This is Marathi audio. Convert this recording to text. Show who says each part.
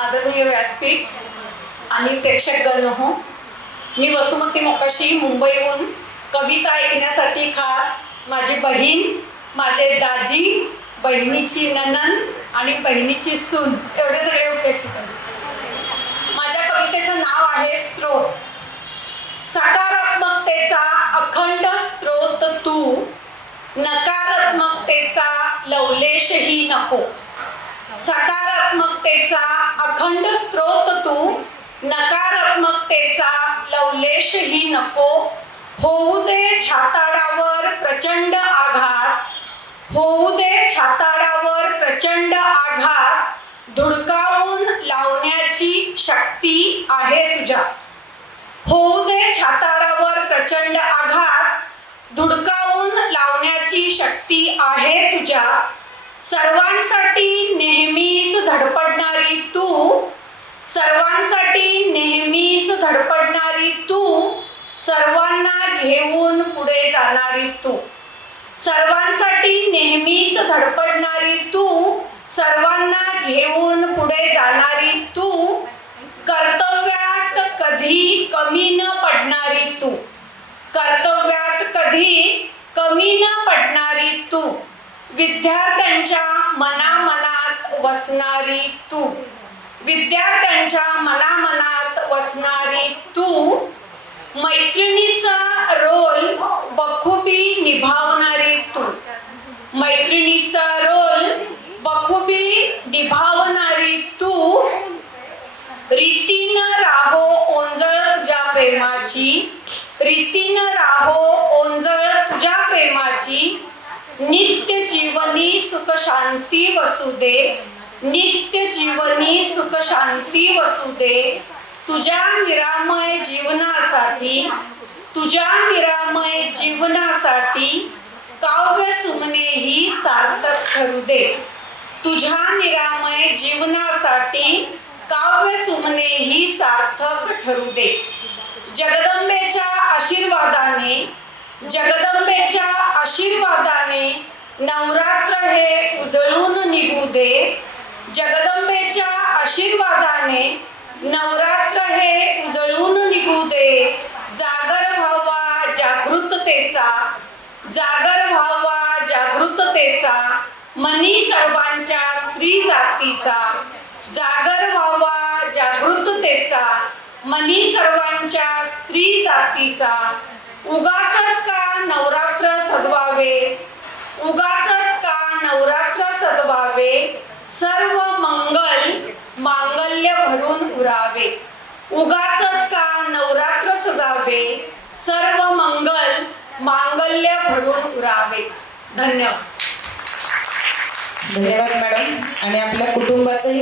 Speaker 1: आदरणीय व्यासपीठ आणि प्रेक्षकगण हो मी वसुमती मोकाशी मुंबईहून कविता ऐकण्यासाठी खास माझी बहीण माझे दाजी बहिणीची ननन आणि बहिणीची सून एवढे सगळे उपेक्षित माझ्या कवितेचं नाव आहे स्त्रोत सकारात्मकतेचा अखंड स्त्रोत तू नकारात्मकतेचा लवलेशही नको. सकारात्मकतेचा अखंड स्त्रोत तू नकारात्मकतेचा लवलेशही नको. होऊ दे छाताडावर प्रचंड आघात. होऊ दे छाताडावर प्रचंड आघात. धुडकावून लावण्याची शक्ती आहे तुझ्या. होऊ दे छाताडावर प्रचंड आघात. धुडकावून लावण्याची शक्ती आहे तुझ्या. सर्वांसाठी कमी न पडणारी तू. कर्तव्यात कधी कमी न पडणारी तू. विद्यार्थ्यांच्या मनामनात वसणारी तू. विद्यार्थ्यांच्या मनामनात वसणारी तू. मैत्रिणीचा रोल बखुबी निभावणारी तू. मैत्रिणीचा रोल बखुबी निभावणारी तू रीतीनं राहो ओंजळ तुझ्या प्रेमाची रीतीनं राहो ओंजळ तुझ्या प्रेमाची. नित्य जीवनी सुख शांती वसू दे. नित्य जीवनी सुख शांती वसू दे. तुझ्या निरामय जीवनासाठी तुझ्या निरामय जीवनासाठी काव्य सुमने ही सार्थक ठरू दे. तुझ्या निरामय जीवनासाठी काव्य सुमने ही सार्थक ठरू दे. जगदंबेच्या आशीर्वादाने जगदंबेच्या आशीर्वादाने नवरात्र हे उजळून निघू दे. जगदंबेच्या आशीर्वादाने नवरात्र हे उजळून निघू दे. जागर व्हावा जागृततेचा जागर व्हावा जागृततेचा मनी सर्वांच्या स्त्री जातीचा. जागर व्हावा जागृततेचा मनी सर्वांच्या स्त्री जातीचा उगाच का नवरात्र सजवावे? उगाच का नवरात्र सजवावे? सर्व मंगल मांगल्य भरून उरावे. उगाच का नवरात्र सजावे? सर्व मंगल मांगल्य भरून उरावे. धन्यवाद.
Speaker 2: धन्यवाद मॅडम. आणि आपल्या कुटुंबाचंही